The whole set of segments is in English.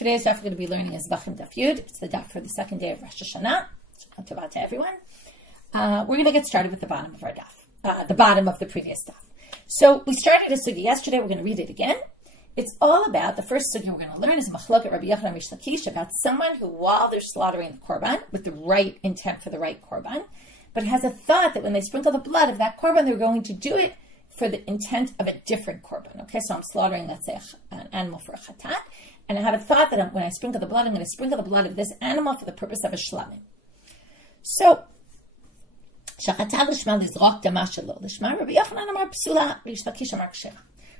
Today's daf we're going to be learning is Zevachim daf Yud. It's the daf for the second day of Rosh Hashana. To everyone. We're going to get started with the bottom of our daf, the bottom of the previous daf. So we started a sugya yesterday. We're going to read it again. It's all about, the first sugya we're going to learn is Machloket Rabbi Yochanan Reish Lakish, about someone who, while they're slaughtering the korban, with the right intent for the right korban, but has a thought that when they sprinkle the blood of that korban, they're going to do it for the intent of a different korban. Okay, so I'm slaughtering, let's say, an animal for a chatat, and I have a thought that when I sprinkle the blood, I'm going to sprinkle the blood of this animal for the purpose of a shlamim. So, shachatav lishma lizrok dama shelo lishma. Rabbi Yochanan amar psula. Reish Lakish amar kshera.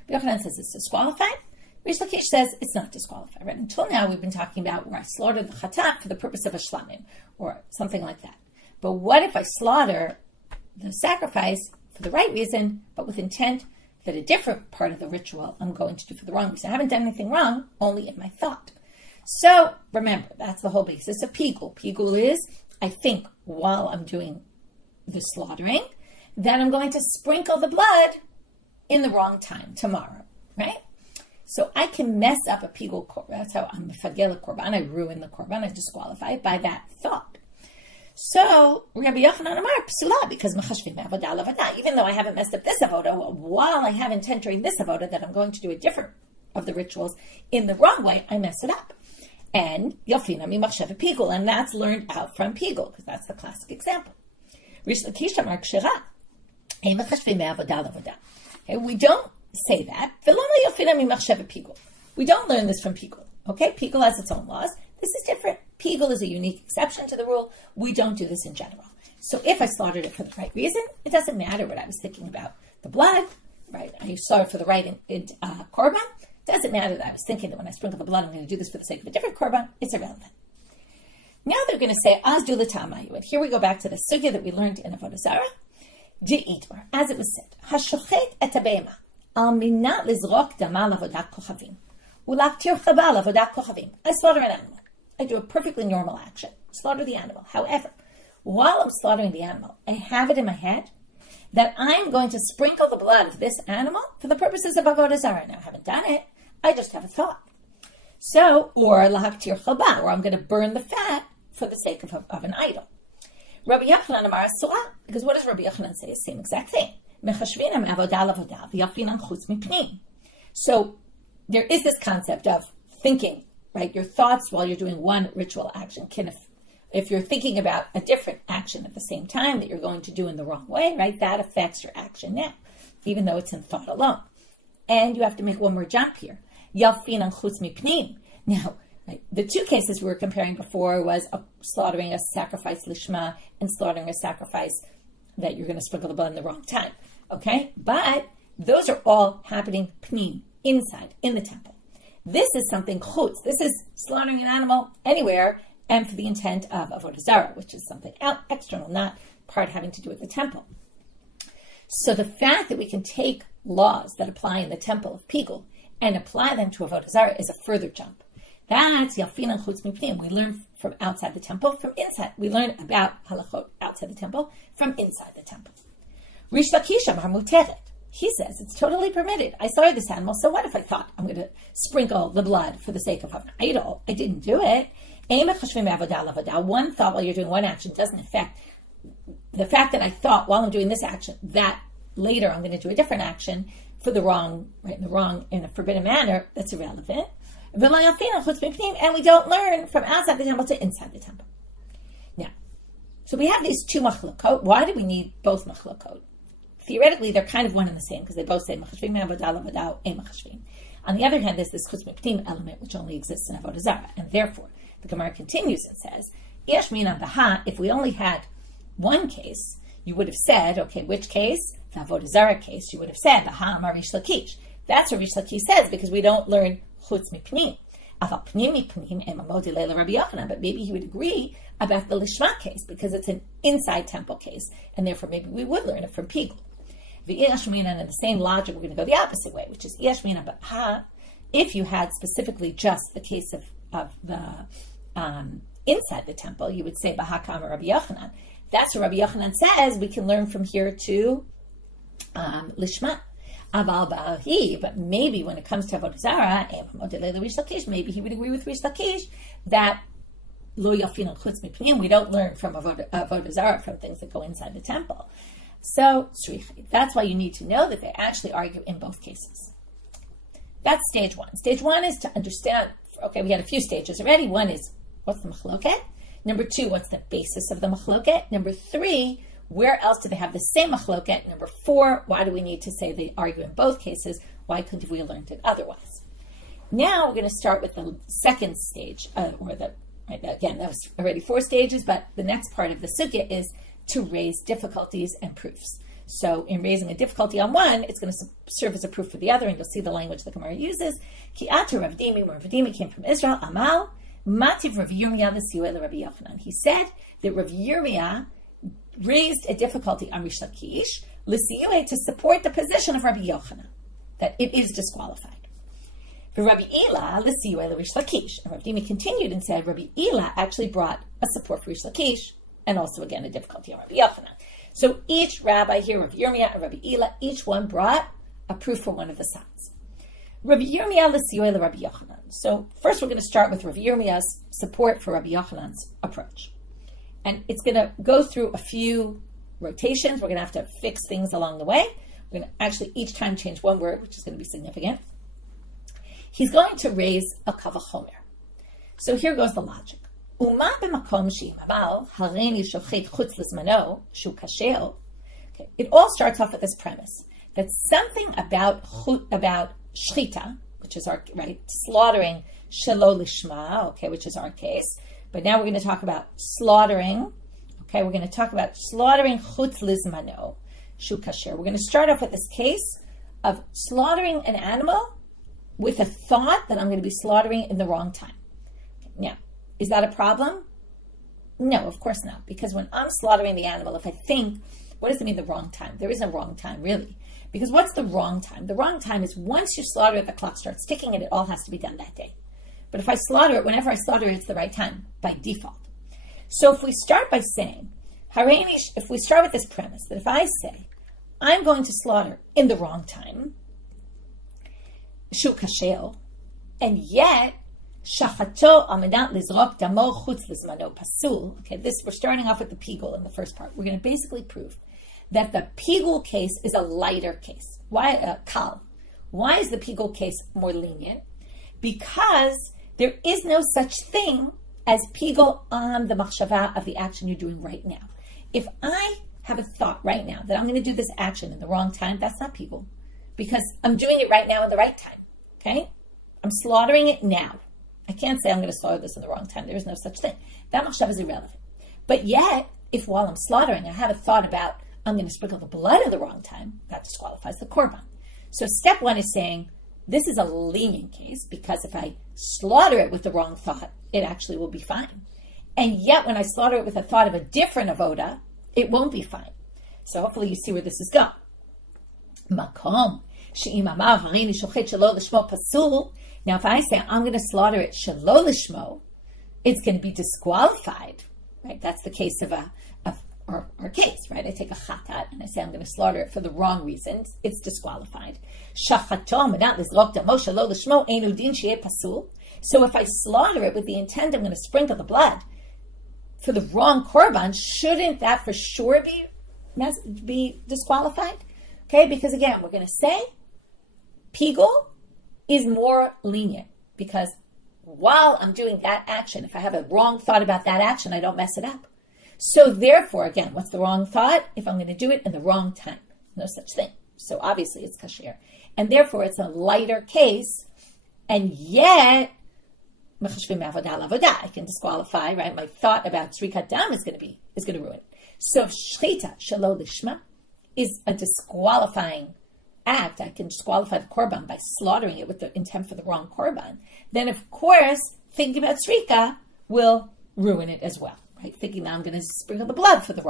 Rabbi Yochanan says it's disqualified. Reish Lakish says it's not disqualified. Right? Until now, we've been talking about where I slaughtered the chatat for the purpose of a shlamim or something like that. But what if I slaughter the sacrifice for the right reason, but with intent that a different part of the ritual I'm going to do for the wrong reason? I haven't done anything wrong, only in my thought. So remember, that's the whole basis of pigul. Pigul is, I think, while I'm doing the slaughtering, that I'm going to sprinkle the blood in the wrong time, tomorrow, right? So I can mess up a pigul korban. That's how I'm mefagel a korban. I ruin the korban. I disqualify it by that thought. So Rabbi Yochanan amar psula, because mechashvim avodah l'avodah. Even though I haven't messed up this avodah, while I have intent during this avodah that I'm going to do a different of the rituals in the wrong way, I mess it up. And yofina mi machshav pigul, and that's learned out from pigul, because that's the classic example. Reish Lakish amar kshera, ein mechashvim avodah l'avodah. Okay, we don't say that. V'lama yofina mi machshav pigul. We don't learn this from pigul. Okay, pigul has its own laws. This is different. Pigul is a unique exception to the rule. We don't do this in general. So if I slaughtered it for the right reason, it doesn't matter what I was thinking about the blood, right? I slaughtered for the right korban. It doesn't matter that I was thinking that when I sprinkle the blood, I'm going to do this for the sake of a different korban. It's irrelevant. Now they're going to say, Az du l'tamayu. And here we go back to the sugya that we learned in Avodah Zarah. De'itmar, as it was said, Hashochet et habema, al minat lizrok dama l'avodat kochavim, ulaktir chaba l'avodat kochavim. I slaughter an animal. I do a perfectly normal action, slaughter the animal. However, while I'm slaughtering the animal, I have it in my head that I'm going to sprinkle the blood of this animal for the purposes of Avodah Zarah. Now, I haven't done it. I just have a thought. So, or lahaktir chalba, or I'm going to burn the fat for the sake of an idol. Rabbi Yochanan amar asura, because what does Rabbi Yochanan say? The same exact thing. Mechashvinam avodah lavodah v'yafinan chutz mipnim. So, there is this concept of thinking, right? Your thoughts while you're doing one ritual action can, if you're thinking about a different action at the same time that you're going to do in the wrong way, right? That affects your action now, even though it's in thought alone. And you have to make one more jump here. Yalfin an chutz mipnim. Now, right, the two cases we were comparing before was slaughtering a sacrifice lishma and slaughtering a sacrifice that you're going to sprinkle the blood in the wrong time. Okay? But those are all happening pnim, inside, in the temple. This is something chutz. This is slaughtering an animal anywhere and for the intent of Avodah Zarah, which is something external, not part having to do with the temple. So the fact that we can take laws that apply in the temple of pigul and apply them to Avodah Zarah is a further jump. That's yafin and chutz mipnim. We learn from outside the temple, from inside. We learn about halachot outside the temple, from inside the temple. Reish Lakish amar muteret. He says it's totally permitted. I slaughtered this animal, so what if I thought I'm going to sprinkle the blood for the sake of an idol? I didn't do it. One thought while you're doing one action doesn't affect the fact that I thought while I'm doing this action that later I'm going to do a different action for the wrong, right, in a forbidden manner. That's irrelevant. And we don't learn from outside the temple to inside the temple. Now, so we have these two machlokot. Why do we need both machlokot? Theoretically, they're kind of one and the same because they both say mechashvim avodah l'avodah ein mechashvim. On the other hand, there's this chutz mipnim element which only exists in Avodah Zarah, and therefore the Gemara continues and says, yesh mina b'ha. If we only had one case, you would have said, okay, which case? The Avodah Zarah case. You would have said b'ha amar Reish Lakish. That's what Reish Lakish says because we don't learn chutz mipnim. Aval pnim mipnim emamodi leila Rabbi Yochanan. But maybe he would agree about the lishma case because it's an inside temple case, and therefore maybe we would learn it from pigul. The Yashmina, and in the same logic, we're going to go the opposite way, which is Yashmina, but if you had specifically just the case of the inside the temple, you would say Bahakam or Rabbi Yochanan. That's what Rabbi Yochanan says we can learn from here to lishma. But maybe when it comes to Avodah Zarah, maybe he would agree with Reish Lakish that lo yafin chutz mipnim. We don't learn from Avodah Zarah from things that go inside the temple. So that's why you need to know that they actually argue in both cases. That's stage one. Stage one is to understand. Okay, we had a few stages already. One is what's the machloket. Number two, what's the basis of the machloket. Number three, where else do they have the same machloket? Number four, why do we need to say they argue in both cases? Why couldn't we have learned it otherwise? Now we're going to start with the second stage, again, that was already 4 stages, but the next part of the sugya is to raise difficulties and proofs. So in raising a difficulty on one, it's going to serve as a proof for the other, and you'll see the language the Gemara uses. Ki atu Rav Dimi, where Rav Dimi came from Israel, Amal, Mativ Rav Yirmiyah l'siueh Rabbi Yochanan. He said that Rav Yirmiyah raised a difficulty on Reish Lakish, l'siueh, to support the position of Rabbi Yochanan, that it is disqualified. For Rabbi Ila, l'siueh l'Reish Lakish. And Rav Dimi continued and said Rabbi Ila actually brought a support for Reish Lakish, and also again a difficulty on Rabbi Yochanan. So each rabbi here, Rabbi Yirmiyah and Rabbi Ila, each one brought a proof for one of the sides. Rabbi Yirmiyah l'siueh l'Rabbi Yochanan. So first we're going to start with Rabbi Yirmiyah's support for Rabbi Yochanan's approach. And it's going to go through a few rotations. We're going to have to fix things along the way. We're going to actually each time change one word, which is going to be significant. He's going to raise a kavachomer. So here goes the logic. It all starts off with this premise that something about shchita, which is our slaughtering shelo lishma, which is our case. But now we're going to talk about slaughtering. We're going to talk about slaughtering chutz lizmano, shu kasher. We're going to start off with this case of slaughtering an animal with a thought that I'm going to be slaughtering in the wrong time. Now, is that a problem? No, of course not. Because when I'm slaughtering the animal, if I think, what does it mean the wrong time? There is no wrong time, really. Because what's the wrong time? The wrong time is once you slaughter it, the clock starts ticking and it all has to be done that day. But if I slaughter it, whenever I slaughter it, it's the right time, by default. So if we start by saying, if we start with this premise, that if I say, I'm going to slaughter in the wrong time, shu kashel, and yet, shachato amenat lizrok damo chutz lizmano pasul. This, we're starting off with the pigul in the first part. We're going to basically prove that the pigul case is a lighter case. Why kal? Why is the pigul case more lenient? Because there is no such thing as pigul on the machshava of the action you're doing right now. If I have a thought right now that I'm going to do this action in the wrong time, that's not pigul, because I'm doing it right now in the right time. I'm slaughtering it now. I can't say I'm going to slaughter this in the wrong time. There is no such thing. That machshava is irrelevant. But yet, if while I'm slaughtering, I have a thought about I'm going to sprinkle the blood at the wrong time, that disqualifies the korban. So step one is saying, this is a lenient case, because if I slaughter it with the wrong thought, it actually will be fine. And yet, when I slaughter it with a thought of a different avoda, it won't be fine. So hopefully you see where this is going. Makom. Now, if I say I'm going to slaughter it shelo lishmo, it's going to be disqualified, right? That's the case of our case, right? I take a chatat and I say I'm going to slaughter it for the wrong reasons. It's disqualified. So if I slaughter it with the intent I'm going to sprinkle the blood for the wrong korban, shouldn't that for sure be disqualified? Because again, we're going to say pigul is more lenient, because while I'm doing that action, if I have a wrong thought about that action, I don't mess it up. So therefore, again, what's the wrong thought? If I'm going to do it in the wrong time, no such thing. So obviously it's kasher. And therefore it's a lighter case, and yet I can disqualify, right? My thought about tzrikat dam is going to ruin it. So shchita shelo lishma is a disqualifying act. I can disqualify the korban by slaughtering it with the intent for the wrong korban. Then, of course, thinking about tzrika will ruin it as well, right? Thinking that I'm going to sprinkle the blood for the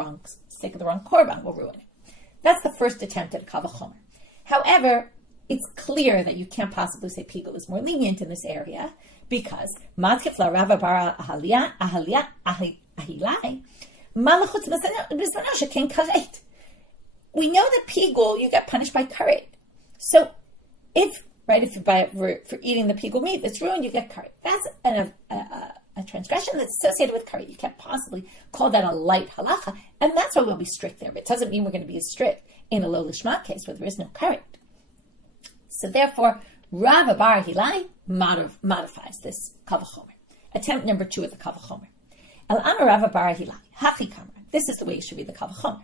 sake of the wrong korban will ruin it. That's the first attempt at kavachomer. However, it's clear that you can't possibly say pigul is more lenient in this area, because matkif la rava bara ahilai malachutz b'zmano sheken karet. We know that pigul, you get punished by karet. So if you buy it for eating the pigul meat that's ruined, you get curry. That's a transgression that's associated with curry. You can't possibly call that a light halacha, and that's why we'll be strict there. But it doesn't mean we're going to be as strict in a low lishma case where there is no curry. So therefore, Rav Bar Hilai modifies this kavachomer. Attempt number 2 at the kavachomer. El Amar Rav Bar Hilai Hachi Kamar. This is the way you should read the kavachomer.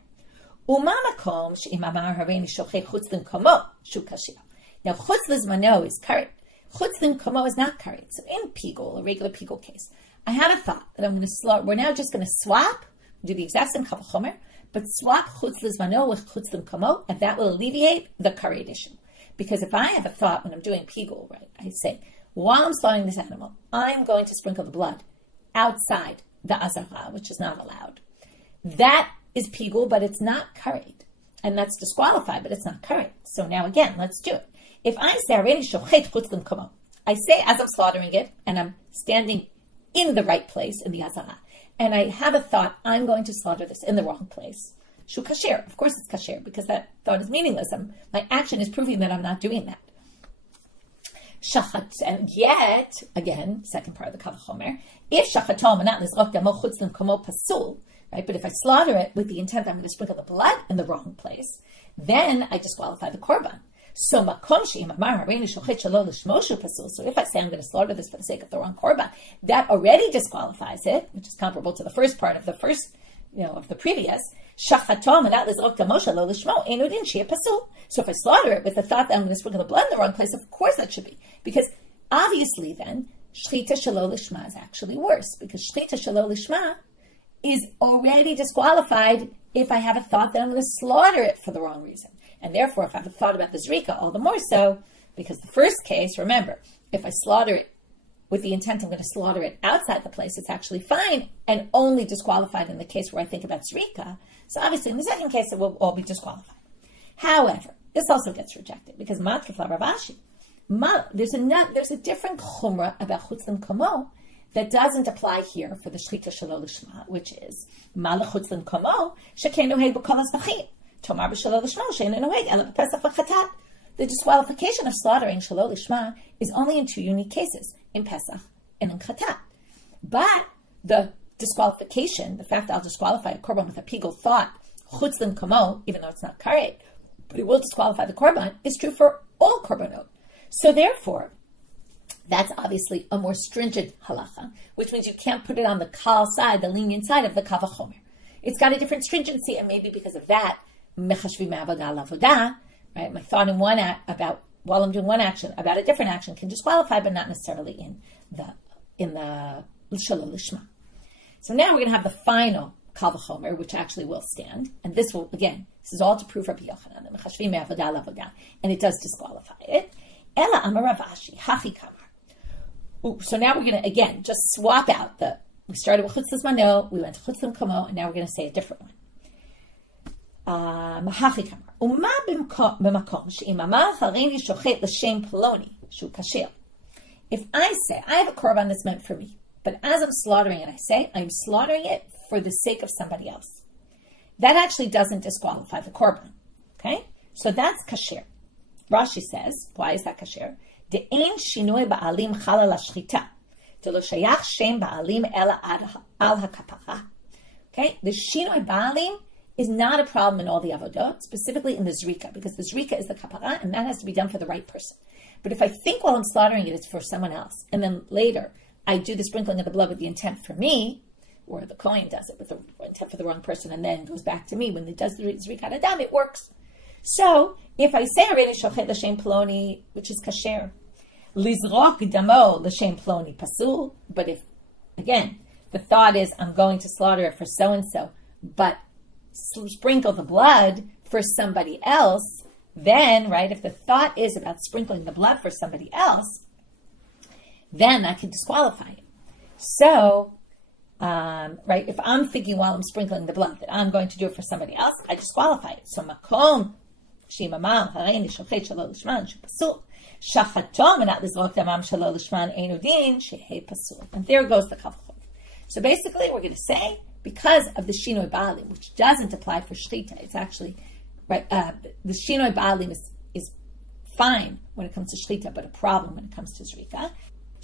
Umamakom she'imamar hareini shochei chutzlin komo shu kashir. Now chutz lizmano is curry. Chutzlin komo is not curry. So in pigul, a regular pigul case, I have a thought that I'm going to slaughter. We're now just going to swap, do the exact same kavachomer, but swap chutz lizmano with chutzlin komo, and that will alleviate the curry issue. Because if I have a thought when I'm doing pigul, right, I say, while I'm slaughtering this animal, I'm going to sprinkle the blood outside the azara, which is not allowed. That is pigul, but it's not curried. And that's disqualified, but it's not curried. So now again, let's do it. If I say as I'm slaughtering it, and I'm standing in the right place in the azara, and I have a thought, I'm going to slaughter this in the wrong place. Shu kasher. Of course it's kasher, because that thought is meaningless. My action is proving that I'm not doing that. Shachat, and yet, again, second part of the kavachomer, if shachatom not nizrok damo chutzlim komo pasul, right? But if I slaughter it with the intent I'm going to sprinkle the blood in the wrong place, then I disqualify the korban. So makom she'imamar hareini shochet shelo lishmo shu pasul. So if I say I'm going to slaughter this for the sake of the wrong korban, that already disqualifies it, which is comparable to the first part of the first, of the previous. So if I slaughter it with the thought that I'm going to sprinkle the blood in the wrong place, of course that should be. Because obviously then, shchita shelo lishma is actually worse. Because shchita shelo lishma is already disqualified if I have a thought that I'm going to slaughter it for the wrong reason. And therefore, if I have a thought about the zrika, all the more so, because the first case, remember, if I slaughter it with the intent I'm going to slaughter it outside the place, it's actually fine and only disqualified in the case where I think about zrika. So obviously in the second case, it will all be disqualified. However, this also gets rejected because matkefla ravashi. There's a different chumrah about chutzlim komo that doesn't apply here for the shchita shelo lishma, which is mal chutzlim komo shekenu noheg b'kol hasvachim tomar b'shelo lishma she'enu noheg ela b'pesach v'chatat. The disqualification of slaughtering shelo lishma is only in 2 unique cases, in Pesach and in chatat. But the disqualification, the fact that I'll disqualify a korban with a pigul thought, chutzlim komo, even though it's not karet, but it will disqualify the korban, is true for all korbanot. So therefore, that's obviously a more stringent halacha, which means you can't put it on the kal side, the lenient side of the kavachomer. It's got a different stringency, and maybe because of that, mechashvi me'avodah lavodah, right? My thought in while I'm doing one action about a different action can disqualify, but not necessarily in the shelo lishma. So now we're going to have the final kavachomer, which actually will stand, and this is all to prove Rabbi Yochanan, and it does disqualify it. Ela amar Rav Ashi hachi kamar. So now we're going to again just swap out we started with chutzlim mano, we went to chutzlim komo, and now we're going to say a different one. Hachi kamar. Uma b'makom she'imamar hareini shochet l'shem ploni shu kasher. If I say I have a korban that's meant for me, but as I'm slaughtering it, I say I'm slaughtering it for the sake of somebody else. That actually doesn't disqualify the korban. Okay? So that's kasher. Rashi says, why is that kasher? De'ein shinoi ba'alim chala lashchita. De'lo shayach shem ba'alim ela al hakapara. Okay? The shinoi ba'alim is not a problem in all the avodot, specifically in the zrika, because the zrika is the kapara, and that has to be done for the right person. But if I think while I'm slaughtering it, it's for someone else, and then later I do the sprinkling of the blood with the intent for me, or the Kohen does it with the intent for the wrong person, and then goes back to me when it does the zrikat adam, it works. So if I say hareini shochet l'shem ploni, which is kasher, lizrok damo l'shem ploni pasul, but if again the thought is I'm going to slaughter it for so and so, but sprinkle the blood for somebody else, then, right, if the thought is about sprinkling the blood for somebody else, then I can disqualify it. So, right, if I'm thinking while I'm sprinkling the blood that I'm going to do it for somebody else, I disqualify it. So, makom, shimamam, hareini shochet shelo lishman, shepasul, shachatom, and not lizrok damam shelo lishman, einu din, shehei pasul. And there goes the kavachot. So basically, we're going to say, because of the shinoi ba'alim, which doesn't apply for shchita, it's actually, right, the shinoi ba'alim is fine when it comes to shchita, but a problem when it comes to zrika.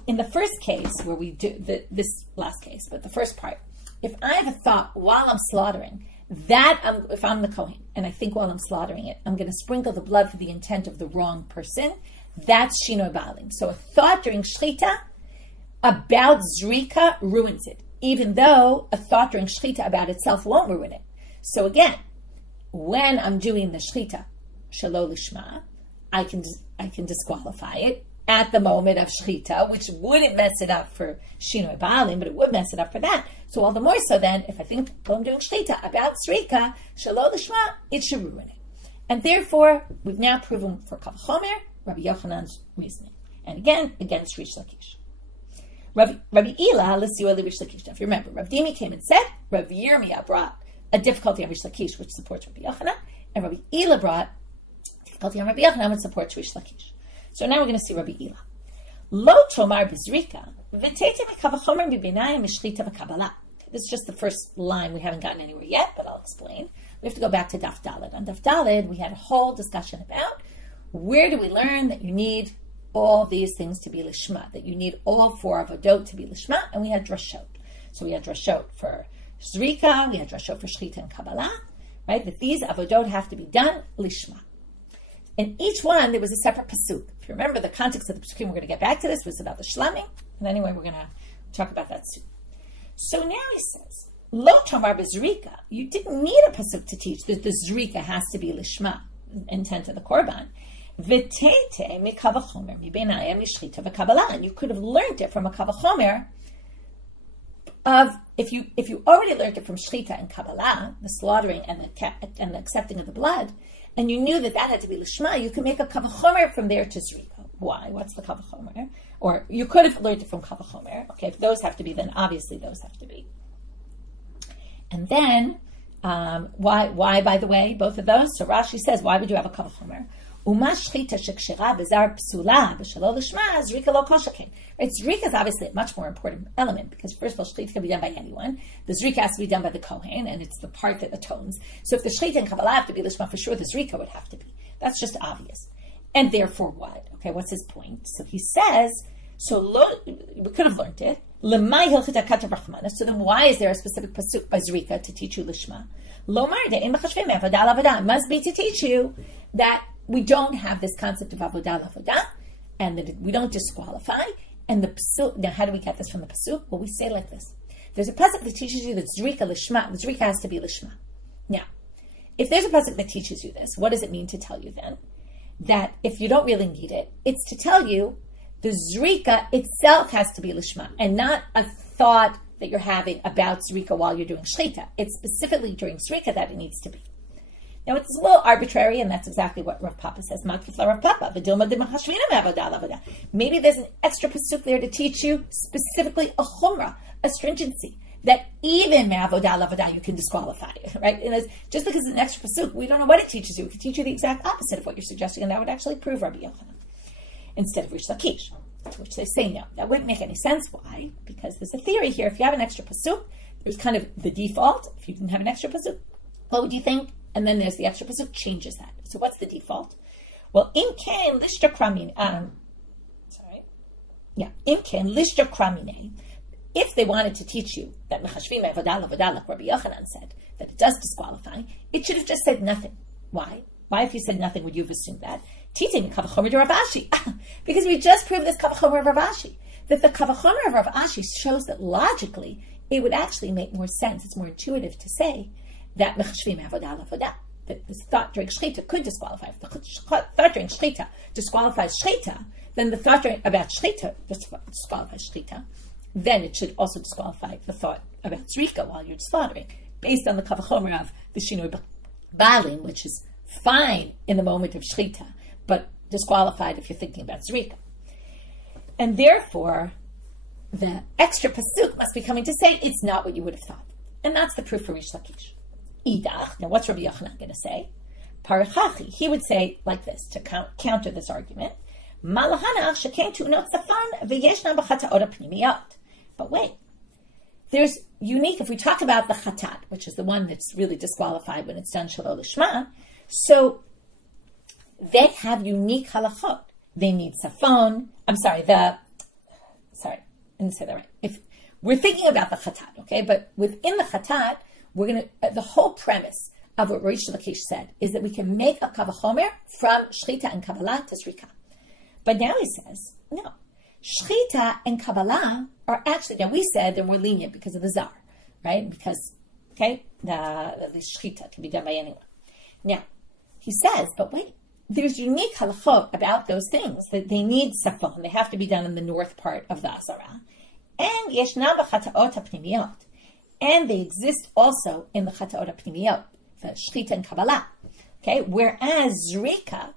In the first case, where we do this last case, but the first part, if I have a thought while I'm slaughtering, if I'm the Kohen, and I think while I'm slaughtering it, I'm going to sprinkle the blood for the intent of the wrong person, that's shinoi ba'alim. So a thought during shchita about zrika ruins it, even though a thought during shchita about itself won't ruin it. So again, when I'm doing the shchita, shelo lishma, I can disqualify it at the moment of shchita, which wouldn't mess it up for shinoi ba'alim, but it would mess it up for that. So all the more so then, if I think while I'm doing shchita about zrika, shelo lishma, it should ruin it. And therefore, we've now proven for Kal Chomer, Rabbi Yochanan's reasoning. And again, against Reish Lakish. Rabbi Ila, l'siua Reish Lakish. Now, if you remember, Rabbi Dimi came and said, Rabbi Yirmiyah brought a difficulty on Reish Lakish, which supports Rabbi Yochanan, and Rabbi Ila brought difficulty on Rabbi Yochanan, which supports Reish Lakish. So now we're going to see Rabbi Ila. Lo tomar b'zrika, v'tete mekavachomer b'binayim mishlita v'kabbalah. This is just the first line. We haven't gotten anywhere yet, but I'll explain. We have to go back to Daf Daled. On Daf Daled, we had a whole discussion about where do we learn that you need all these things to be lishma, that you need all four avodot to be lishma, and we had drashot. So we had drashot for zrika, we had drashot for shchita and kabbalah, right? That these avodot have to be done lishma. In each one, there was a separate pasuk. If you remember the context of the pasukim, we're going to get back to this, was about the shlaming, and anyway, we're going to talk about that soon. So now he says, Lo tomar b'zrika, you didn't need a pasuk to teach that the zrika has to be lishma, intent of the korban. V'tete mikavachomer mibenayim mishchita v'kabbalah, and you could have learned it from a kavachomer of if you already learned it from shchita and kabbalah, the slaughtering and the accepting of the blood, and you knew that had to be lishma, you could make a kavachomer from there to zrika. Why? What's the kavachomer? Or you could have learned it from kavachomer. Okay, if those have to be, then obviously those have to be. And then, why, by the way, both of those? So Rashi says, why would you have a kavachomer? Right, zrika is obviously a much more important element because first of all, shchita can be done by anyone. The zrika has to be done by the kohen, and it's the part that atones. So if the shchita and kabbalah have to be lishma, for sure the zrika would have to be. That's just obvious. And therefore what? Okay, what's his point? So he says, we could have learned it. So then why is there a specific pasuk by zrika to teach you lishma? It must be to teach you that we don't have this concept of avodah lavodah, and that we don't disqualify. And the pasuk, now how do we get this from the pasuk? Well, we say like this. There's a pasuk that teaches you that zrika lishma, the zrika has to be lishma. Now, if there's a pasuk that teaches you this, what does it mean to tell you then? That if you don't really need it, it's to tell you the zrika itself has to be lishma, and not a thought that you're having about zrika while you're doing shchita. It's specifically during zrika that it needs to be. Now, it's a little arbitrary, and that's exactly what Rav Papa says. Maybe there's an extra pasuk there to teach you specifically a chumrah, a stringency, that even me'avodah lavodah you can disqualify, right? And just because it's an extra pasuk, we don't know what it teaches you. It could teach you the exact opposite of what you're suggesting, and that would actually prove Rabbi Yochanan instead of Reish Lakish, to which they say no. That wouldn't make any sense. Why? Because there's a theory here. If you have an extra pasuk, there's kind of the default. If you didn't have an extra pasuk, what would you think? And then there's the extra pasuk changes that. So what's the default? Well, imken lishta kramine. Imken lishta kramine. If they wanted to teach you that mechashvim avodah lavodah, like Rabbi Yochanan said, that it does disqualify, it should have just said nothing. Why? Why, if you said nothing, would you have assumed that? Titin kavachomer de Rav Ashi, because we just proved this kavachomer of Rav Ashi. That the kavachomer of Rav Ashi shows that logically it would actually make more sense. It's more intuitive to say that mechashvim avodah lavodah, that this thought during shchita could disqualify. If the thought during shchita disqualifies shchita, then the thought about shchita disqualifies shchita, then it should also disqualify the thought about zrika while you're slaughtering, based on the kavachomer of the shinoi ba'alim, which is fine in the moment of shchita, but disqualified if you're thinking about zrika. And therefore, the extra pasuk must be coming to say it's not what you would have thought. And that's the proof for Reish Lakish. Idach, now what's Rabbi Yochanan going to say? Parachachi, he would say like this, to counter this argument. Malahanach sheken tu'not safan v'yeshna b'chata'ot ha'pnimiyot. But wait, there's unique, if we talk about the chatat, which is the one that's really disqualified when it's done shelo lishma, so they have unique halachot. They need safon. I didn't say that right. If we're thinking about the chatat, okay, but within the chatat, the whole premise of what Reish Lakish said is that we can make a kavachomer from shchita and kabbalah to zrika. But now he says, no, shchita and kabbalah are actually, now we said that we're lenient because of the zar, right? Because, okay, the shchita can be done by anyone. Now, he says, but wait, there's unique halachot about those things, that they need safon, they have to be done in the north part of the Azara. And yeshna b'chataot ha'pnimiyot. And they exist also in the chataot ha'pnimiyot, the shchita and kabbalah. Okay, whereas zrika,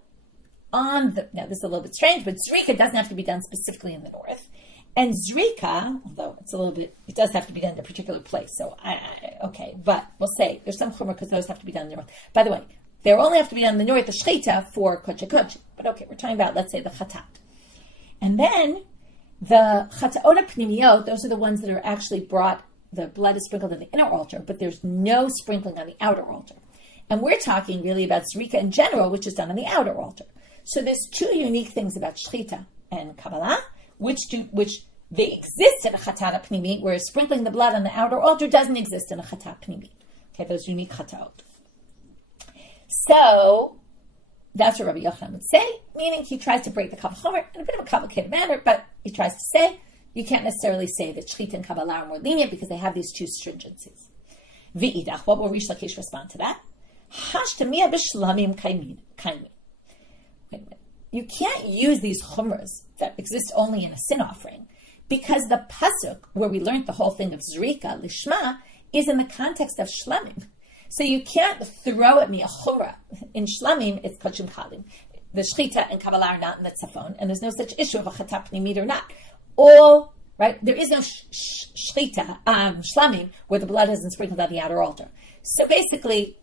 now this is a little bit strange, but zrika doesn't have to be done specifically in the north. And zrika, although it does have to be done in a particular place. So, but we'll say there's some chumrah because those have to be done in the north. By the way, they only have to be done in the north, the shchita, for kodesh kodesh. But okay, we're talking about, let's say, the chatat. And then the chataot ha'pnimiyot, those are the ones that are actually brought, the blood is sprinkled on the inner altar, but there's no sprinkling on the outer altar. And we're talking really about zrika in general, which is done on the outer altar. So there's two unique things about shchita and kabbalah, which they exist in a chatat pnimi, whereas sprinkling the blood on the outer altar doesn't exist in a chatat pnimi. Okay, those unique chataot. So that's what Rabbi Yochanan would say, meaning he tries to break the kal v'chomer in a bit of a complicated manner, but he tries to say you can't necessarily say that shchita and kabbalah are more lenient because they have these two stringencies. V'idach, what will Reish Lakish respond to that? Hashtamiyah b'shlamim kaimi. Wait a minute. You can't use these chumras that exist only in a sin offering because the pasuk where we learned the whole thing of zrika, lishma, is in the context of shlamim. So you can't throw at me a chumrah. In shlamim, it's kachim kalim. The shchita and kabbalah are not in the tzafon, and there's no such issue of a chatat pnimit or not. All, right, there is no shchita, shlamim, where the blood isn't sprinkled on the outer altar. So basically,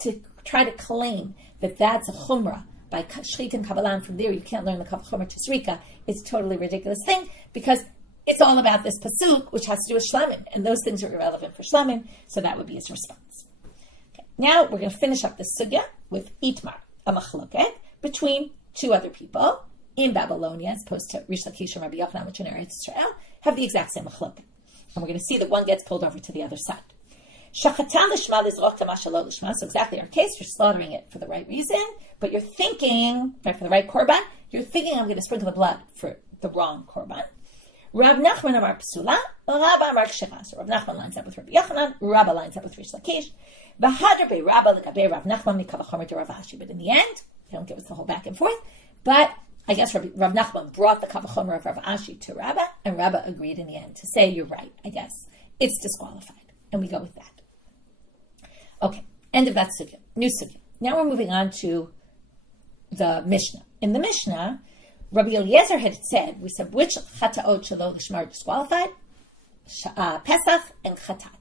to try to claim that that's a chumrah by shchita and kabbalah, and from there you can't learn the chumrah to zrika, is a totally ridiculous thing, because it's all about this pasuk, which has to do with shlamim, and those things are irrelevant for shlamim, so that would be his response. Okay. Now we're going to finish up this sugya with itmar, a machloket, between two other people in Babylonia, as opposed to Reish Lakish and Rabbi Yochanan, which in Eretz Israel, have the exact same machloket. And we're going to see that one gets pulled over to the other side. Shachatan lishma lizroch tamashalo lishma. So exactly our case, you're slaughtering it for the right reason, but you're thinking, right, for the right korban, you're thinking I'm going to sprinkle the blood for the wrong korban. Rav Nachman amar psula, Rabba amar kshera. So Rav Nachman lines up with Rabbi Yochanan, Rabba lines up with Reish Lakish. V'hadar be Rabba l'gabei Rav Nachman mikavachomer derive Ashi. But in the end, they don't give us the whole back and forth, but I guess Rav Nachman brought the kavachomer of Rav Ashi to Rabba, and Rabba agreed in the end to say, you're right, I guess. It's disqualified. And we go with that. Okay, end of that sugya. New sugya. Now we're moving on to the Mishnah. In the Mishnah, Rabbi Eliezer had said, we said, which chataot shelo lishma are disqualified? Pesach and chatat.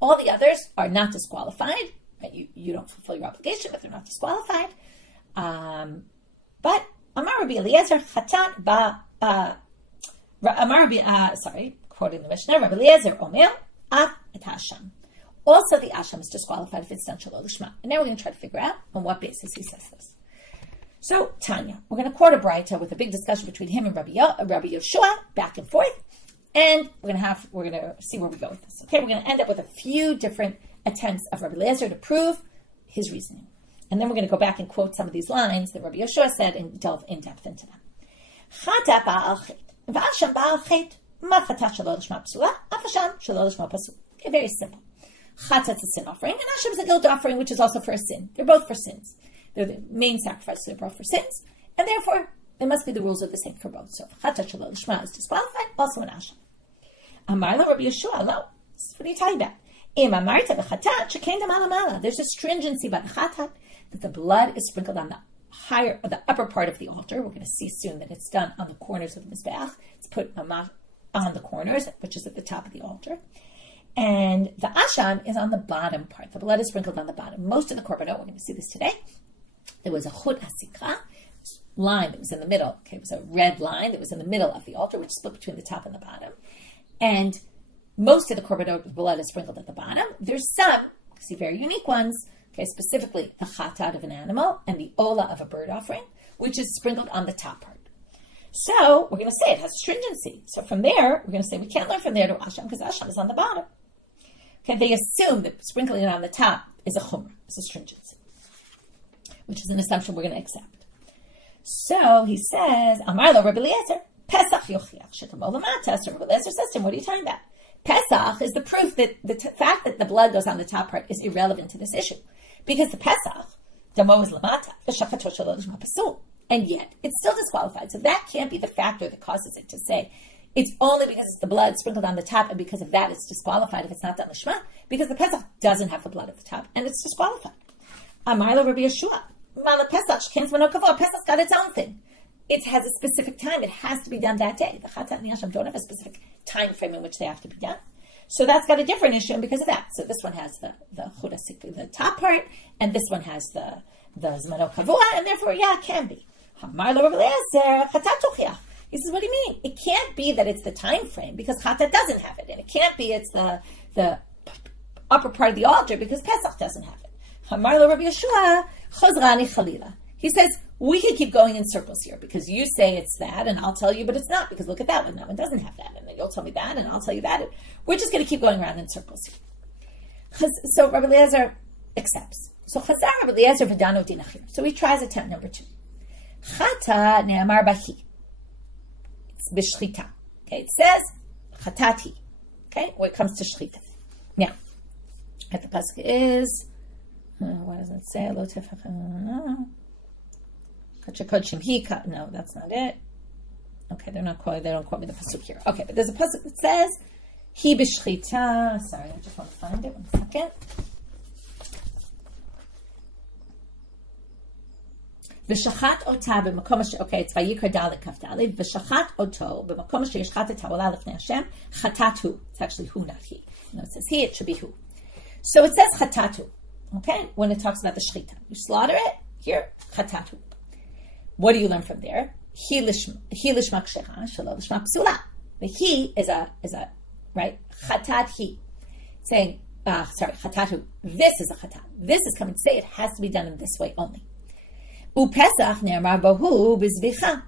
All the others are not disqualified. Right? You don't fulfill your obligation, but they're not disqualified. But Amar Rabbi Eliezer chatat quoting the Mishnah, Rabbi Eliezer omer af et hasham. Also, the asham is disqualified if it's done shelo lishma. And now we're going to try to figure out on what basis he says this. So, Tanya, we're going to quote a Braita with a big discussion between him and Rabbi Yeshua, back and forth, and we're going to see where we go with this. Okay, we're going to end up with a few different attempts of Rabbi Eliezer to prove his reasoning. And then we're going to go back and quote some of these lines that Rabbi Yeshua said and delve in depth into them. Chata ba'al chet, v'asham ba'al chet, ma chata shelo lishma psula, afasham shelo lishma pasul. Okay, very simple. Chata is a sin offering, and asham is a guilt offering, which is also for a sin. They're both for sins. They're the main sacrifices, they're both for sins, and therefore, they must be the rules are the same for both. So, chata shelo lishma is disqualified, also an asham. Amar la Rabbi Yeshua, no. What are you talking about? Im amarta b'chatat shekein d'malamala. There's a stringency by the chatat that the blood is sprinkled on the upper part of the altar. We're going to see soon that it's done on the corners of the mizbeach. It's put on the corners, which is at the top of the altar. And the asham is on the bottom part. The blood is sprinkled on the bottom. Most of the korbanot, we're going to see this today, there was a chut hasikra line that was in the middle. Okay, it was a red line that was in the middle of the altar, which split between the top and the bottom. And most of the korbanot blood is sprinkled at the bottom. There's some, see, very unique ones, okay, specifically the chatat of an animal and the ola of a bird offering, which is sprinkled on the top part. So we're going to say it has stringency. So from there, we're going to say we can't learn from there to Asham because Asham is on the bottom. Okay, they assume that sprinkling it on the top is a chumrah, it's a stringency, which is an assumption we're going to accept. So he says, Amar lo Rabbi Eliezer, Pesach yochiach shetamol lamata. So Rabbi Eliezer says to him, what are you talking about? Pesach is the proof that the fact that the blood goes on the top part is irrelevant to this issue. Because the Pesach, damo is lamata, v'shachatosh shelo lishma pasul. And yet, it's still disqualified. So that can't be the factor that causes it to say, it's only because it's the blood sprinkled on the top, and because of that it's disqualified if it's not done lishma, because the Pesach doesn't have the blood at the top, and it's disqualified. Amar lo Rabbi Yeshua, Mala Pesach, Pesach's got its own thing. It has a specific time. It has to be done that day. The Chatat and the Asham don't have a specific time frame in which they have to be done. So that's got a different issue, and because of that. So this one has the the top part, and this one has the Zmano Kavua, and therefore, yeah, it can be. Amar lo Rabbi Eliezer, Chatat tuchiach. He says, what do you mean? It can't be that it's the time frame because Chatat doesn't have it. And it can't be it's the upper part of the altar because Pesach doesn't have it. Amar lo Rabbi Yeshua, Chozrani Chalila. He says, we can keep going in circles here because you say it's that and I'll tell you, but it's not because look at that one. That one doesn't have that. And then you'll tell me that and I'll tell you that. We're just going to keep going around in circles here. So Rabbi Eliezer accepts. So Chazar Rabbi Eliezer v'dano dinachir. So he tries attempt number 2. Chata ne'amar bahi. B'shchita. Okay, it says chatati. Okay, when it comes to shchita. Now, at the pasuk is what does it say? Lo tefach. No, that's not it. Okay, they don't quote me the pasuk here. Okay, but there's a pasuk that says he b'shchita. Sorry, I just want to find it. 1 second. V'shachat ota b'makom okay, it's Vayikra Dalet Kaf Dalet. V'shachat oto b'makom sheyishchat etavolah lefnei Hashem chatatu. It's actually hu, not he. No, it says he. It should be hu. So it says chatatu. Okay, when it talks about the shchita, you slaughter it here. Chatatu. What do you learn from there? He lishma kshecha shelo lishma psula. The he is a right chatat he saying chatatu. This is a chatat. This is coming to say it has to be done in this way only. Pesach ne'amar bahu b'zvicha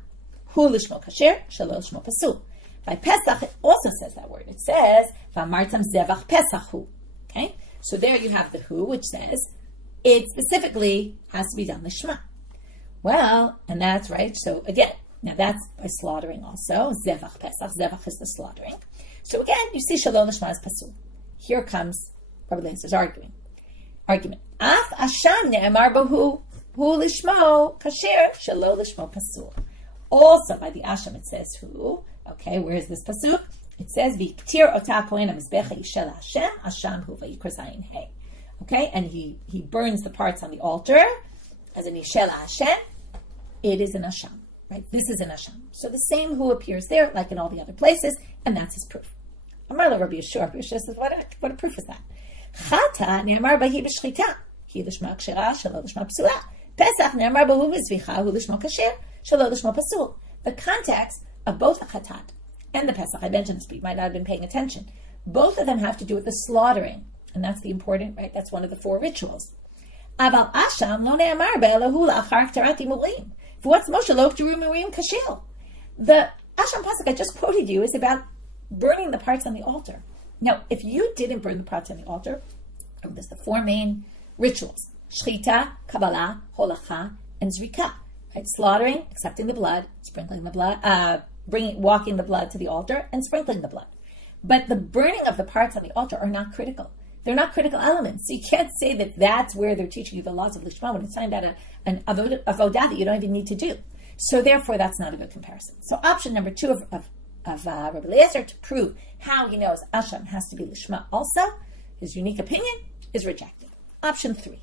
hu lishmo kasher shelo lishmo pasul. By Pesach, it also says that word. It says v'amartam zevach Pesach hu. Okay, so there you have the hu, which says it specifically has to be done lishma. Well, and that's right. So again, now that's by slaughtering also. Zevach Pesach. Zevach is the slaughtering. So again, you see shelo lishma is pasul. Here comes Rabbi Eliezer argument. Af asham ne'amar bahu. Hu lishmo kasher shelo lishmo pasul. Also by the Asham it says hu. Okay, where is this pasuk? It says v'ktir ota kohen hamizbecha yishel Hashem Asham hu v'yikra zayin hey. Okay, and he burns the parts on the altar as an yishel Hashem. It is an Asham, right? This is an Asham. So the same hu appears there like in all the other places, and that's his proof. Amar lo Rabbi Yeshua. Rabbi Yeshua says, what a proof is that? Chata ne'amar bahi b'shchita hi lishma kshera shelo lishma psula. Pesach ne'amar bahu v'zvicha hu lishmo kasher shelo lishmo pasul. The context of both the chatat and the Pesach, I mentioned this, but you might not have been paying attention. Both of them have to do with the slaughtering, and that's the important, right? That's one of the 4 rituals. Aval asham lo ne'amar be'elahu la'achar k'tarati murim. V'what's Moshe lo k'teru murim kashil. The asham pasuk I just quoted you is about burning the parts on the altar. Now, if you didn't burn the parts on the altar, there's the 4 main rituals. Shchita, Kabbalah, Holacha, and Zrika. Right? Slaughtering, accepting the blood, sprinkling the blood, walking the blood to the altar, and sprinkling the blood. But the burning of the parts on the altar are not critical. They're not critical elements. So you can't say that that's where they're teaching you the laws of lishma when it's talking about an avodah that you don't even need to do. So therefore, that's not a good comparison. So option number 2 of Rabbi Eliezer to prove how he knows Asham has to be lishma also, his unique opinion, is rejected. Option 3.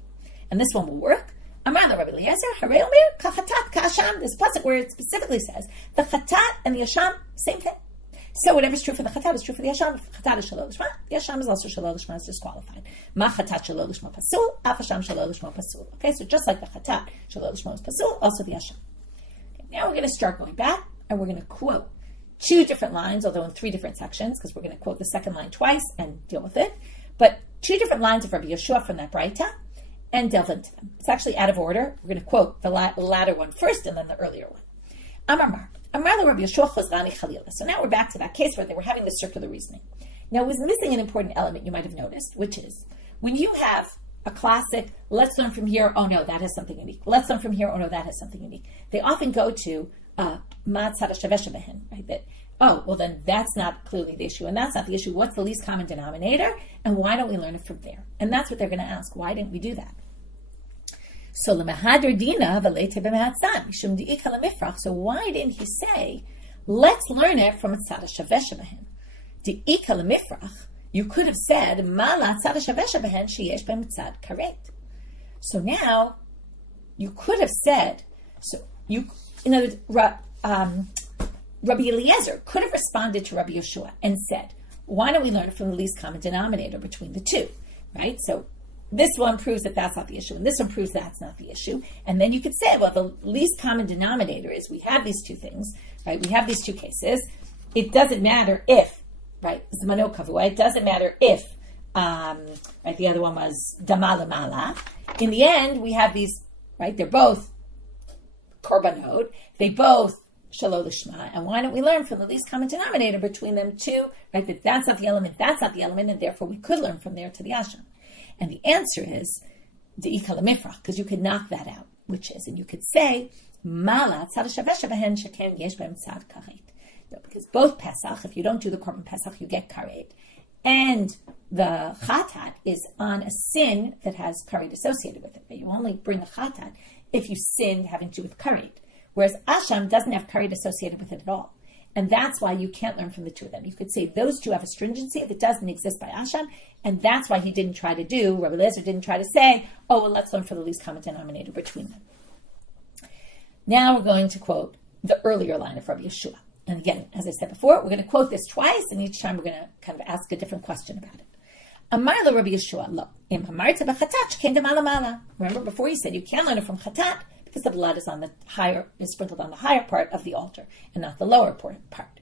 And this one will work. Amar Rabbi Eliezer, Harei Omer, kachatat ka'asham. This pasuk where it specifically says the chatat and the asham, same thing. So whatever's true for the chatat is true for the asham. If chatat is shelo lishma, the asham is also shelo lishma, is disqualified. Ma chatat shelo lishma pasul, af asham shelo lishma pasul. Okay, so just like the chatat shelo lishma is pasul, also the asham. Okay, now we're going to start going back, and we're going to quote 2 different lines, although in 3 different sections, because we're going to quote the second line twice and deal with it. But 2 different lines of Rabbi Yeshua from that Braita. and delve into them. It's actually out of order. We're going to quote the latter one first and then the earlier one. Amar Rabbi Yeshua Chozrani Chalila. So now we're back to that case where they were having the circular reasoning. Now, it was missing an important element you might have noticed, which is when you have a classic, let's learn from here, oh no, that has something unique. Let's learn from here, oh no, that has something unique. They often go to right? That, oh, well then that's not clearly the issue, and that's not the issue. What's the least common denominator? And why don't we learn it from there? And that's what they're going to ask. Why didn't we do that? So so why didn't he say, let's learn it from tzad shavesh behen? De'ika lemifrach. You could have said, Mala tzad shavesh behen sheyesh b'hem tzad karet. So now, you could have said, in other words, Rabbi Eliezer could have responded to Rabbi Yeshua and said, why don't we learn from the least common denominator between the two, right? So this one proves that that's not the issue, and this one proves that's not the issue. And then you could say, well, the least common denominator is we have these two things, right? We have these two cases. It doesn't matter if, right? Zmano kavua. It doesn't matter if, right? The other one was damala mala. In the end, we have these, right? They're both korbanot. They both shelo lishma. And why don't we learn from the least common denominator between them two, right? That that's not the element, that's not the element, and therefore we could learn from there to the asham. And the answer is the ikal mifrach, because you could knock that out, which is, and you could say, mala tzad shavesh behen sheken yesh b'hem tzad karet. Because both Pesach, if you don't do the korban Pesach, you get karet. And the chatat is on a sin that has karet associated with it. But you only bring the chatat if you sin having to do with karet. Whereas asham doesn't have karet associated with it at all. And that's why you can't learn from the two of them. You could say those two have a stringency that doesn't exist by asham, and that's why he didn't try to do, Rabbi Eliezer didn't try to say, oh, well, let's learn from the least common denominator between them. Now we're going to quote the earlier line of Rabbi Yeshua. And again, as I said before, we're going to quote this twice, and each time we're going to kind of ask a different question about it. Amar la Rabbi Yeshua, lo, im hamarta b'chatat came to mala. Remember before he said you can't learn it from chatat because the blood is sprinkled on the higher part of the altar and not the lower part.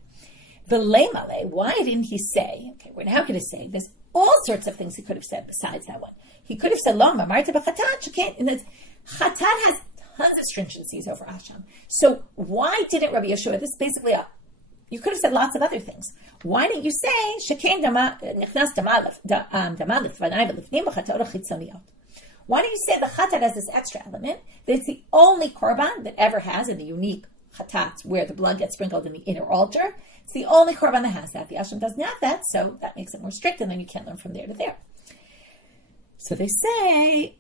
V'leimale, why didn't he say? Okay, we're now going to say there's all sorts of things he could have said besides that one. He could have said lo hamarta b'chatat came, and chatat has tons of stringencies over asham. So why didn't Rabbi Yeshua? This is basically you could have said lots of other things. Why didn't you say shekain nichnas damalif v'nai v'lifnim b'chatot chitzoniyot? Why don't you say the chatat has this extra element that it's the only korban that ever has in the unique chatats where the blood gets sprinkled in the inner altar? It's the only korban that has that. The asham doesn't have that, so that makes it more strict, and then you can't learn from there to there. So they say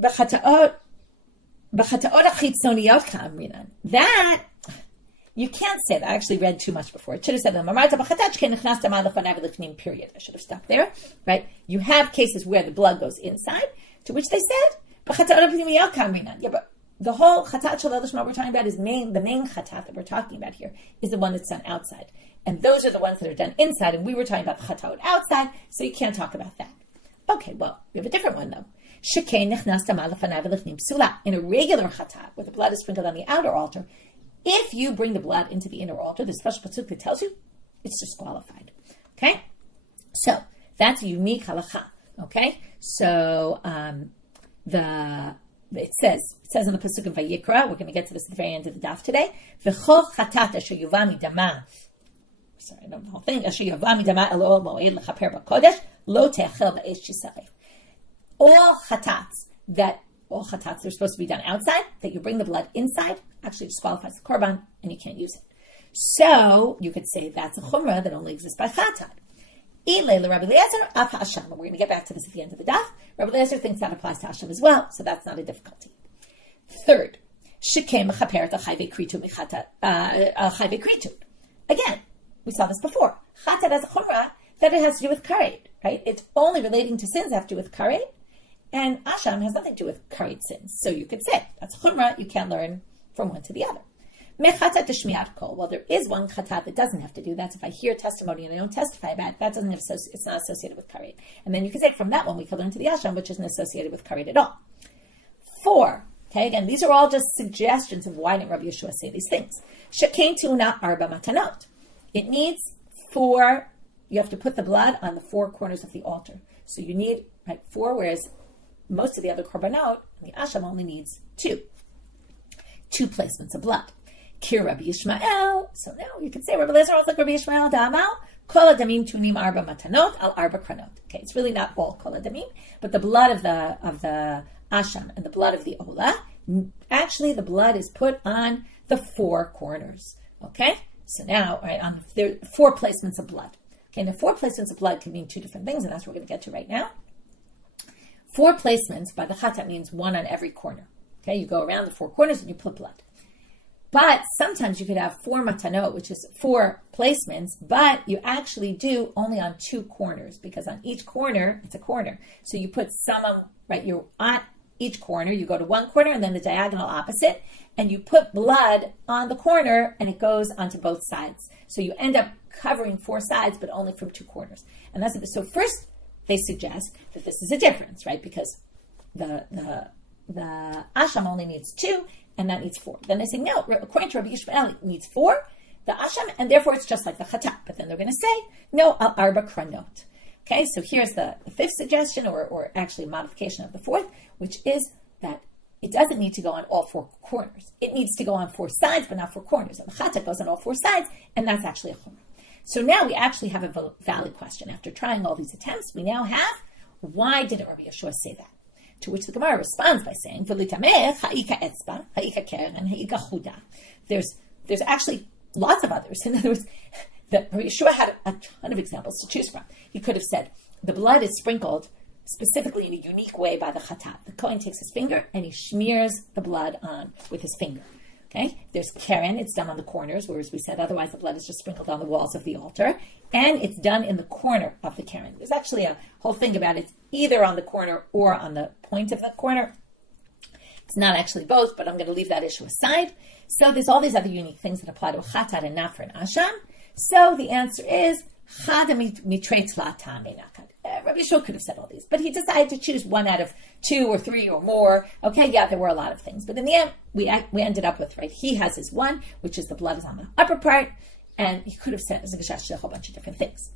b'chataot chitzoniyot ka'amrinan. That you can't say that. I actually read too much before. It should have said period. I should have stopped there. Right? You have cases where the blood goes inside, to which they said, yeah, but the whole chatat shel lishma we're talking about is the main chatat that we're talking about here is the one that's done outside. And those are the ones that are done inside, and we were talking about the chatat outside, so you can't talk about that. Okay, well, we have a different one though. In a regular chatat, where the blood is sprinkled on the outer altar, if you bring the blood into the inner altar, the special pasuk that tells you it's disqualified. Okay, so that's a unique halacha. Okay, so it says in the pasuk of Vayikra. We're going to get to this at the very end of the daf today. V'chol chatat asher yuvah midama. Sorry, I don't know the whole thing. Asher yuvah midama elo moed lechaper b'kodesh lo te'achel ba'esh chisaref. All chatats, they're supposed to be done outside, that you bring the blood inside, actually disqualifies the korban, and you can't use it. So, you could say that's a chumrah that only exists by chatat. Rabbi Eliezer, af hasham. We're going to get back to this at the end of the daf. Rabbi Eliezer thinks that applies to hasham as well, so that's not a difficulty. Third, shikem mechaper chayve kritu michatat chayve kritu. Again, we saw this before. Chatat has a chumrah that it has to do with karet, right? It's only relating to sins that have to do with karet. And asham has nothing to do with karet sins. So you could say, that's chumrah, you can't learn from one to the other. Mechatat d'shmiat kol. Well, there is one chatat that doesn't have to do. That's if I hear testimony and I don't testify about it, that doesn't have, it's not associated with karet. And then you could say from that one, we could learn to the asham, which isn't associated with karet at all. 4. Okay, again, these are all just suggestions of why didn't Rabbi Yeshua say these things. Shekain tuna arba matanot. It needs 4, you have to put the blood on the 4 corners of the altar. So you need 4, whereas most of the other korbanot, the asham only needs two placements of blood. Kir Rabbi Yishmael. So now you can say Rabbi Eliezer also like Rabbi Yishmael. Da'amal kol adamim tunim arba matanot al arba kranot. Okay, it's really not all kol adamim, but the blood of the asham and the blood of the ola. Actually, the blood is put on the four corners. Okay, so now there are 4 placements of blood. Okay, and the 4 placements of blood can mean 2 different things, and that's what we're going to get to right now. 4 placements by the chatat means 1 on every corner. Okay, you go around the 4 corners and you put blood. But sometimes you could have 4 matanot, which is 4 placements, but you actually do only on 2 corners, because on each corner, it's a corner. So you put some, right, you're on each corner, you go to one corner and then the diagonal opposite, and you put blood on the corner and it goes onto both sides. So you end up covering 4 sides, but only from 2 corners. And that's it. So first, they suggest that this is a difference, right? Because the asham only needs 2, and that needs 4. Then they say, no, according to Rabbi Yishmael, it needs 4, the asham, and therefore it's just like the chatat. But then they're going to say, no, al arba kranot. Okay, so here's the 5th suggestion, or actually modification of the 4th, which is that it doesn't need to go on all 4 corners. It needs to go on 4 sides, but not 4 corners. And the chatat goes on all 4 sides, and that's actually a chumrah. So now we actually have a valid question. After trying all these attempts, we now have, why didn't Rabbi Yeshua say that? To which the Gemara responds by saying, there's actually lots of others. In other words, that Rabbi Yeshua had a ton of examples to choose from. He could have said, the blood is sprinkled specifically in a unique way by the chatat. The Kohen takes his finger and he smears the blood on with his finger. Okay, there's keren, it's done on the corners, whereas we said otherwise the blood is just sprinkled on the walls of the altar, and it's done in the corner of the keren. There's actually a whole thing about it, either on the corner or on the point of the corner. It's not actually both, but I'm going to leave that issue aside. So there's all these other unique things that apply to a chatat and not for an asham. So the answer is, Rabbi Yeshua could have said all these, but he decided to choose 1 out of 2 or 3 or more. Okay, yeah, there were a lot of things, but in the end, we ended up with, right, he has his 1, which is the blood is on the upper part, and he could have said a whole bunch of different things.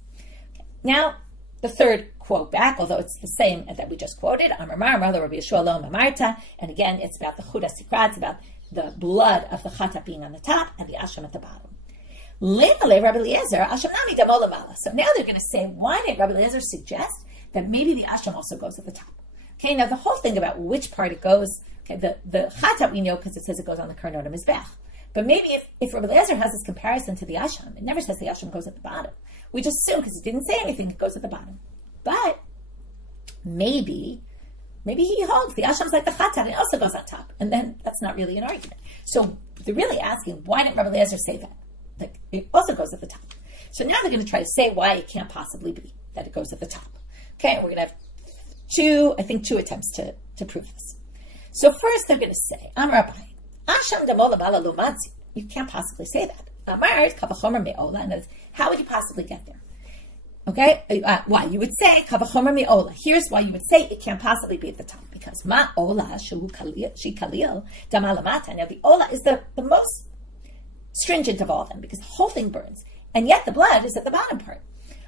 Okay. Now, the 3rd quote back, although it's the same that we just quoted, Amar Rabbi Yeshua lo mamarta, and again, it's about the chud sikrat, it's about the blood of the chatat being on the top and the asham at the bottom. So now they're going to say, why did Rabbi Eliezer suggest that maybe the asham also goes at the top? Okay, now the whole thing about which part it goes, okay, the chatat we know because it says it goes on the karnot of mizbech. But maybe if Rabbi Eliezer has this comparison to the asham, it never says the asham goes at the bottom. We just assume because it didn't say anything, it goes at the bottom. But maybe he holds the asham's like the chatat and it also goes on top. And then that's not really an argument. So they're really asking, why didn't Rabbi Eliezer say that? Like, it also goes at the top. So now they're going to try to say why it can't possibly be that it goes at the top. Okay, we're going to have 2 attempts to prove this. So first they're going to say, Amar Rabbi, Asham damola bala lumatzi. You can't possibly say that. Amar kavachomer me'ola. And how would you possibly get there? Okay, why? You would say kavachomer me'ola. Here's why you would say it can't possibly be at the top. Because ma'ola shehu kalil, she kalil, damalamata. Now the ola is the most stringent of all of them, because the whole thing burns, and yet the blood is at the bottom part.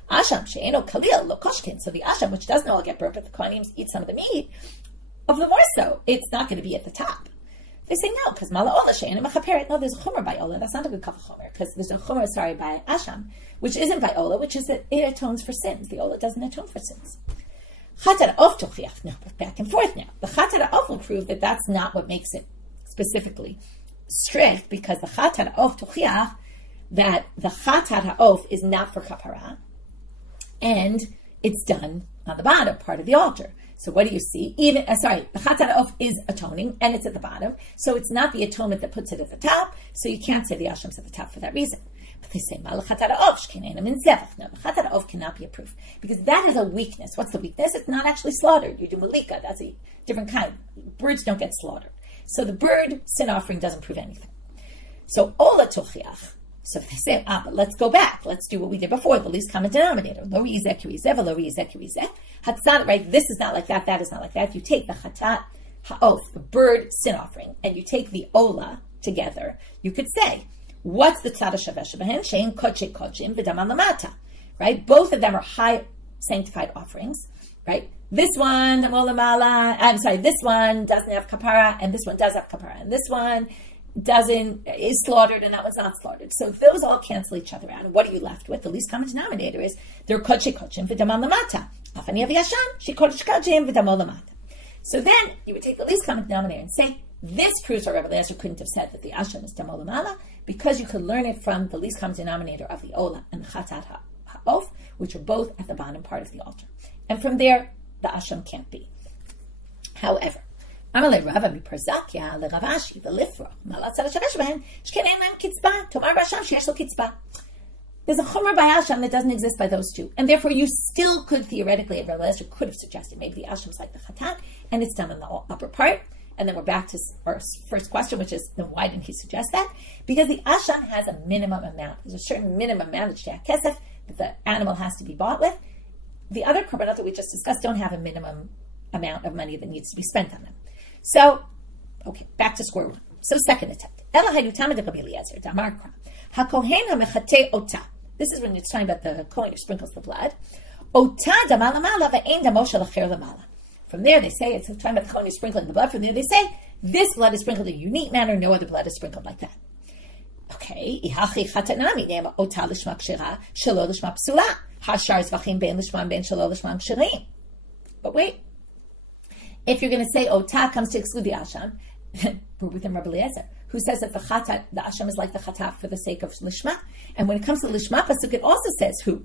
Asham she'eno kalil lo koshkin. So the asham, which doesn't all get burnt, but the kohanim eat some of the meat, of the more so, it's not going to be at the top. They say no, because mala ola she'eno mechaperet. No, there's a chomer by ola. That's not a good kaf chomer, because there's a chomer, by asham, which isn't by ola, which is that it atones for sins. The ola doesn't atone for sins. Chatat of tochiach. No, but back and forth now. The chatat of will prove that that's not what makes it specifically strict, because the chatat ha'of tuchiach that the chatat ha'of is not for kapara, and it's done on the bottom part of the altar. So what do you see? The chatat ha'of is atoning, and it's at the bottom, so it's not the atonement that puts it at the top. So you can't say the asham's at the top for that reason. But they say mal chatat ha'of shkenenim in zevach. No, the chatat ha'of cannot be a proof, because that is a weakness. What's the weakness? It's not actually slaughtered. You do malika. That's a different kind. Birds don't get slaughtered. So the bird sin offering doesn't prove anything. So ola tochiach. So if they say, but let's go back. Let's do what we did before, the least common denominator. Lo ri'izeh ki'rizeh, v'lo ri'izeh ki'rizeh. Hatzad, right? This is not like that. That is not like that. You take the chatat ha'of, the bird sin offering, and you take the ola together. You could say, what's the tzad ha'shaveh shebehen? Shein kodshe kodshim v'daman lamata. Right? Both of them are high sanctified offerings, right? This one, this one doesn't have kapara, and this one does have kapara, and this one is slaughtered, and that one's not slaughtered. So those all cancel each other out. And what are you left with? The least common denominator is they're kodesh kodshim v'damal lamata. Afani aviyashan she kodesh kodshim v'damal lamata. So then you would take the least common denominator and say, this proves our Rabbi Eliezer couldn't have said that the asham is damal lamala, because you could learn it from the least common denominator of the ola and the chatat ha'of, which are both at the bottom part of the altar. And from there, the asham can't be. However, there's a chumrah by asham that doesn't exist by those two, and therefore you still could theoretically, Rabbi Eliezer could have suggested maybe the asham's like the chatat, and it's done in the upper part. And then we're back to our first question, which is, then why didn't he suggest that? Because the asham has a minimum amount. There's a certain minimum amount of kesef that the animal has to be bought with. The other korbanot that we just discussed don't have a minimum amount of money that needs to be spent on them. So, okay, back to square one. So second attempt. This is when it's talking about the kohen who sprinkles the blood. From there they say, it's talking about the kohen who's sprinkling the blood. From there they say, this blood is sprinkled in a unique manner, no other blood is sprinkled like that. Okay, but wait, if you're going to say ota comes to exclude the asham, we're within Rabbi Eliezer, who says that the asham is like the chatat for the sake of lishma. And when it comes to lishma, pasuk it also says who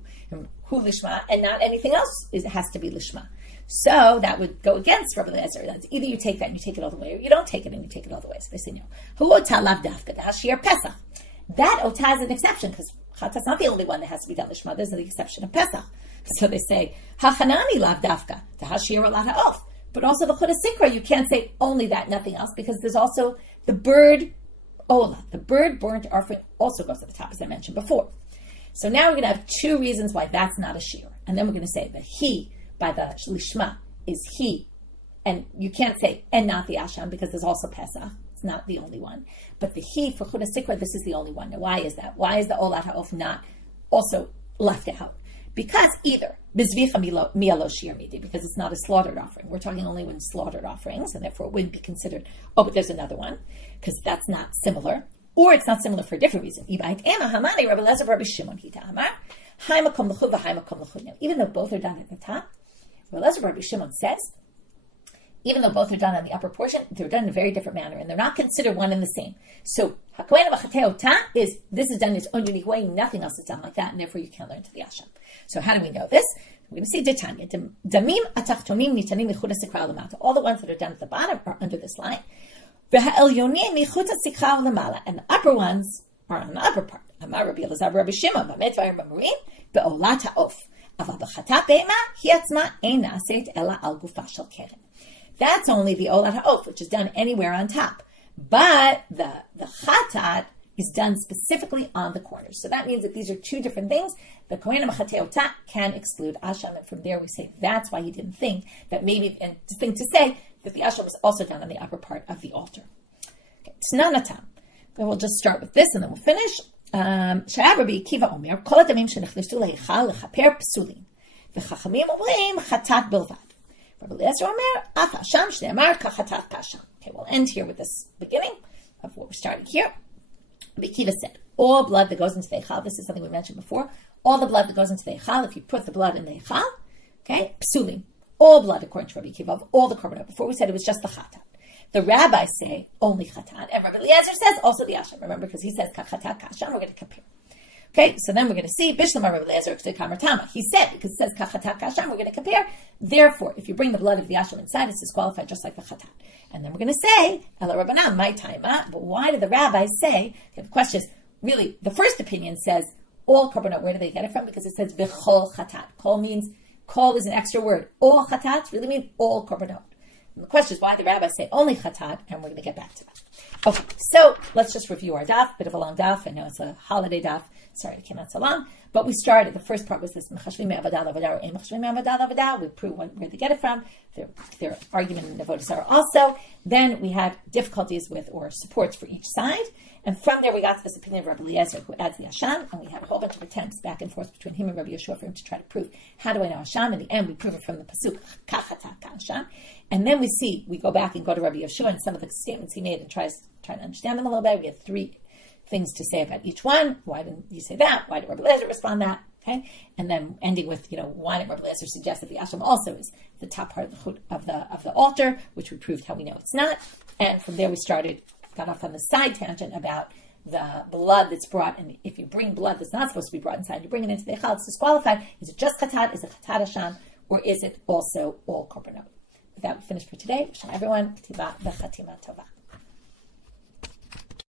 lishma, and not anything else has to be lishma. So that would go against Rabbi Eliezer. That's either you take that and you take it all the way, or you don't take it and you take it all the way. So they say no. Hu ota lav dafka hashir Pesach. That ota is an exception, because chatat's not the only one that has to be done lishma. There's the exception of Pesach. So they say hachanani lav dafka hashir alat ha'of. But also the chutah sikra, you can't say only that, nothing else, because there's also the bird ola. The bird burnt offering also goes to the top, as I mentioned before. So now we're going to have two reasons why that's not a shear. And then we're going to say that he, by the lishma, is he. And you can't say, and not the asham, because there's also Pesach. It's not the only one. But the he, for chutah sikra, this is the only one. Now, why is that? Why is the olat ha'of not also left out? Because either because it's not a slaughtered offering. We're talking only when slaughtered offerings, and therefore it wouldn't be considered, but there's another one, because that's not similar. Or it's not similar for a different reason. Even though both are done at the top, Rabbi Shimon says, even though both are done on the upper portion, they're done in a very different manner, and they're not considered one and the same. So, this is done in its own unique way, nothing else is done like that, and therefore you can't learn to the asham. So how do we know this? We're going to see Ditanya. Damim atachtonim nitanim michuta sikra lamata. All the ones that are done at the bottom are under this line. V'ha'elyonim michuta sikra lamala. And the upper ones are on the upper part. Amar Rabbi Elazar Rabbi Shimon b'met v'ayir b'marim be'olat ha'of. Aval b'chatat be'ema hi atzma ein na'aset ela al gufa shel keren. That's only the olat ha'of, which is done anywhere on top. But the chatat is done specifically on the corners. So that means that these are two different things. The kohen machateota can exclude asham, and from there we say that's why he didn't think that maybe, and to think to say that the asham was also done on the upper part of the altar. Okay, T'nanatam. We'll just start with this and then we'll finish. Sha'ar Rabbi Akiva Omer, kol adamim shenichlesu leichal lechaper psulin. V'chachamim omrim chatat bilvad. Rabbi Eliezer Omer, af hasham shne'amar kachatat kasham. Okay, we'll end here with this beginning of what we're starting here. Rabbi Akiva said, all blood that goes into the eichal, this is something we mentioned before, all the blood that goes into the eichal, if you put the blood in the eichal, okay, psulim, all blood, according to Rabbi Akiva, of all the korbanot. Before we said it was just the chatat. The rabbis say only chatat, and Rabbi Eliezer says also the asham. Remember, because he says kachatat kasham, we're going to compare. Okay, so then we're going to see Bishlam Rabbi Eliezer Kamartama. He said, because it says kachatat kasham, we're going to compare. Therefore, if you bring the blood of the asham inside, it's disqualified just like the chatat. And then we're going to say, Ela Rabbanam, my time. But why do the rabbis say? Okay, the question is, really, the first opinion says all korbanot. Where do they get it from? Because it says v'chol chatat. Kol is an extra word. All chatat really means all korbanot. And the question is why the rabbis say only chatat, and we're going to get back to that. Okay, so let's just review our daf. Bit of a long daf. I know it's a holiday daf, Sorry, it came out so long. But we started, the first part was this, we prove where they get it from, their argument in Avodah Zarah also. Then we had difficulties with, or supports for each side. And from there we got to this opinion of Rabbi Eliezer, who adds the Hasham, and we had a whole bunch of attempts back and forth between him and Rabbi Yeshua for him to try to prove, how do I know Hasham? In the end, we prove it from the Pasuk, Kachata Hasham. And then we go back and go to Rabbi Yeshua and some of the statements he made and try to understand them a little bit. We had 3 things to say about each one. Why didn't you say that? Why did Rabbi Eliezer respond that? Okay, and then ending with, why did Rabbi Eliezer suggest that the Asham also is the top part of the altar, which we proved how we know it's not. And from there we got off on the side tangent about the blood that's brought, and if you bring blood that's not supposed to be brought inside, you bring it into the Echal, it's disqualified. Is it just Chatat? Is it Chatat Hasham? Or is it also all korbanot? With that, we finish for today. Wish everyone K'tiva V'Chatima Tova.